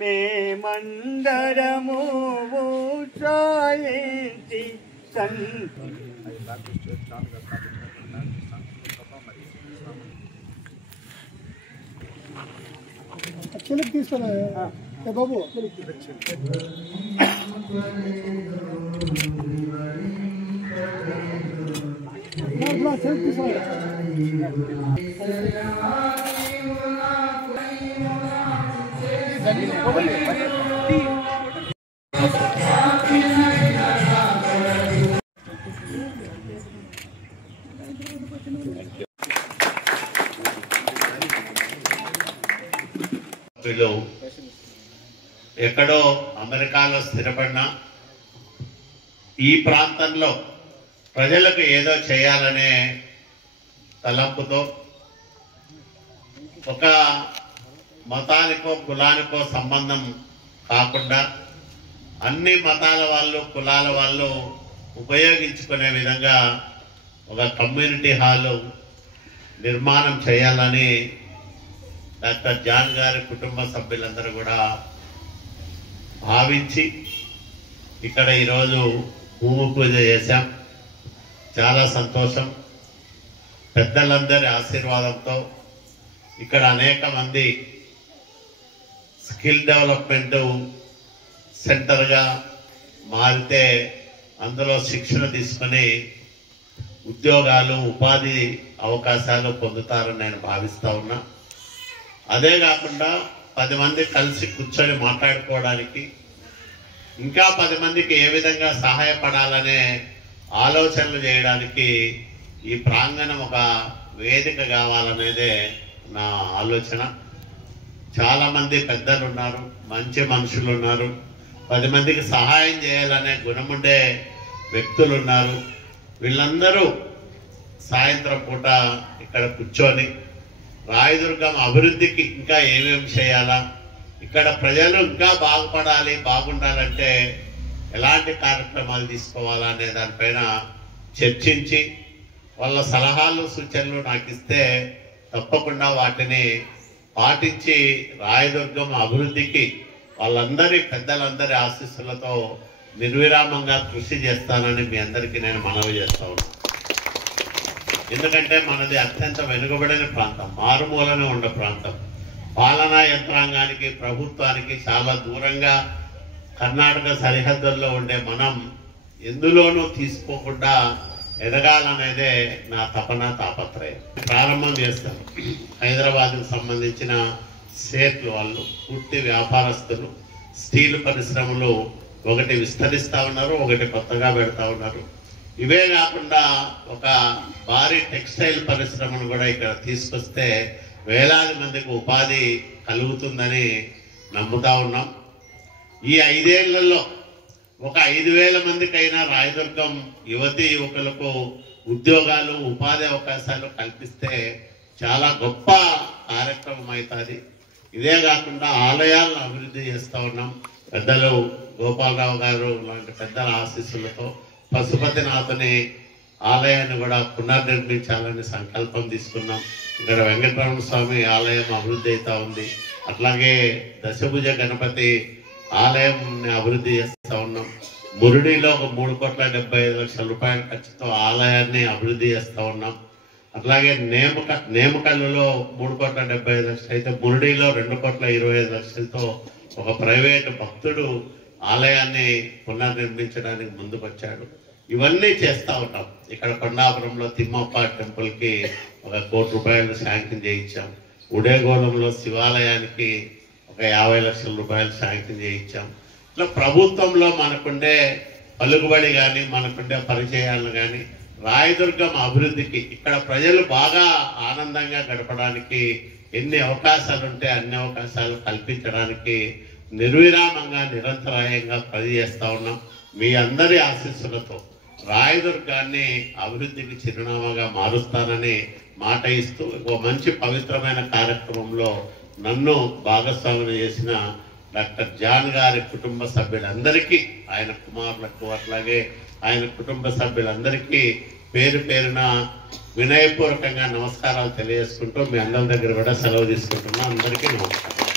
మేమందరము ఊసాయించి చెలుకు తీసుకున్నా బాబు చెలుకు తీసుకున్నా ఎక్కడో అమెరికాలో స్థిరపడిన ఈ ప్రాంతంలో ప్రజలకు ఏదో చేయాలనే తలంపుతో ఒక మతానికో కులానికో సంబంధం కాకుండా అన్ని మతాల వాళ్ళు కులాల వాళ్ళు ఉపయోగించుకునే విధంగా ఒక కమ్యూనిటీ హాలు నిర్మాణం చేయాలని డాక్టర్ జాన్ గారి కుటుంబ సభ్యులందరూ కూడా భావించి ఇక్కడ ఈరోజు భూమి పూజ చేశాం. చాలా సంతోషం. పెద్దలందరి ఆశీర్వాదంతో ఇక్కడ అనేక మంది స్కిల్ డెవలప్మెంట్ సెంటర్గా మారితే అందులో శిక్షణ తీసుకొని ఉద్యోగాలు ఉపాధి అవకాశాలు పొందుతారని నేను భావిస్తూ ఉన్నా. అదే కాకుండా 10 మంది కలిసి కూర్చొని మాట్లాడుకోవడానికి ఇంకా 10 మందికి ఏ విధంగా సహాయపడాలనే ఆలోచనలు చేయడానికి ఈ ప్రాంగణం ఒక వేదిక కావాలనేదే నా ఆలోచన. చాలామంది పెద్దలు ఉన్నారు, మంచి మనుషులు ఉన్నారు, 10 మందికి సహాయం చేయాలనే గుణముండే వ్యక్తులు ఉన్నారు. వీళ్ళందరూ సాయంత్రం పూట ఇక్కడ కూర్చొని రాయదుర్గం అభివృద్ధికి ఇంకా ఏమేమి చేయాలా, ఇక్కడ ప్రజలు ఇంకా బాగుపడాలి బాగుండాలంటే ఎలాంటి కార్యక్రమాలు తీసుకోవాలా అనే దానిపైన చర్చించి వాళ్ళ సలహాలు సూచనలు నాకు ఇస్తే తప్పకుండా వాటిని పాటించి రాయదుర్గం అభివృద్ధికి వాళ్ళందరి పెద్దలందరి ఆశీస్సులతో నిర్విరామంగా కృషి చేస్తానని మీ అందరికీ నేను మనవి చేస్తా ఉన్నాను. ఎందుకంటే మనది అత్యంత వెనుకబడిన ప్రాంతం, మారుమూలన ఉన్న ప్రాంతం. పాలనా యంత్రాంగానికి ప్రభుత్వానికి చాలా దూరంగా కర్ణాటక సరిహద్దుల్లో ఉండే మనం ఎందులోనూ తీసుకోకుండా ఎదగాలనేదే నా తపన తాపత్రయం. ప్రారంభం చేస్తాను. హైదరాబాద్కు సంబంధించిన సేట్లు వాళ్ళు పూర్తి వ్యాపారస్తులు, స్టీల్ పరిశ్రమలు ఒకటి విస్తరిస్తూ ఉన్నారు, ఒకటి కొత్తగా పెడతా ఉన్నారు. ఇవే కాకుండా ఒక భారీ టెక్స్టైల్ పరిశ్రమను కూడా ఇక్కడ తీసుకొస్తే వేలాది మందికి ఉపాధి కలుగుతుందని నమ్ముతా ఉన్నాం. ఈ 5 ఏళ్లలో ఒక 5,000 మందికైనా రాయదుర్గం యువతీ యువకులకు ఉద్యోగాలు ఉపాధి అవకాశాలు కల్పిస్తే చాలా గొప్ప కార్యక్రమం అవుతుంది. ఇదే కాకుండా ఆలయాలను అభివృద్ధి చేస్తూ ఉన్నాం. పెద్దలు గోపాలరావు గారు లాంటి పెద్దల ఆశీస్సులతో పశుపతినాథుని ఆలయాన్ని కూడా పునర్నిర్మించాలని సంకల్పం తీసుకున్నాం. ఇక్కడ వెంకటరమణ స్వామి ఆలయం అభివృద్ధి అవుతా ఉంది. అట్లాగే దశభుజ గణపతి ఆలయం అభివృద్ధి చేస్తూ ఉన్నాం. మురుడిలో ఒక 3,75,00,000 రూపాయల ఖర్చుతో ఆలయాన్ని అభివృద్ధి చేస్తూ ఉన్నాం. అట్లాగే నేమకల్లులో 3,75,00,000 అయితే మురుడిలో 2,25,00,000తో ఒక ప్రైవేటు భక్తుడు ఆలయాన్ని పునర్నిర్మించడానికి ముందుకొచ్చాడు. ఇవన్నీ చేస్తూ ఉంటాం. ఇక్కడ కొండాపురంలో తిమ్మప్ప టెంపుల్కి 1 కోటి రూపాయలు శాంక్షన్ చేయించాం. ఉడేగోళంలో శివాలయానికి 50,00,000 రూపాయలు శాంక్షన్ చేయించాం. ఇట్లా ప్రభుత్వంలో మనకుండే పలుకుబడి కానీ మనకుండే పరిచయాలు కానీ రాయదుర్గం అభివృద్ధికి ఇక్కడ ప్రజలు బాగా ఆనందంగా గడపడానికి ఎన్ని అవకాశాలు ఉంటే అన్ని అవకాశాలు కల్పించడానికి నిర్విరామంగా నిరంతరాయంగా పనిచేస్తూ ఉన్నాం. మీ అందరి ఆశీస్సులతో రాయదుర్గాన్ని అభివృద్ధికి చిరునామాగా మారుస్తానని మాట ఇస్తూ ఒక మంచి పవిత్రమైన కార్యక్రమంలో నన్ను భాగస్వామ్యం చేసిన డాక్టర్ జాన్ గారి కుటుంబ సభ్యులందరికీ, ఆయన కుమారులకు అట్లాగే ఆయన కుటుంబ సభ్యులందరికీ పేరు పేరున వినయపూర్వకంగా నమస్కారాలు తెలియజేసుకుంటూ మీ అందరి దగ్గర కూడా సెలవు తీసుకుంటున్నా. అందరికీ నమస్కారం.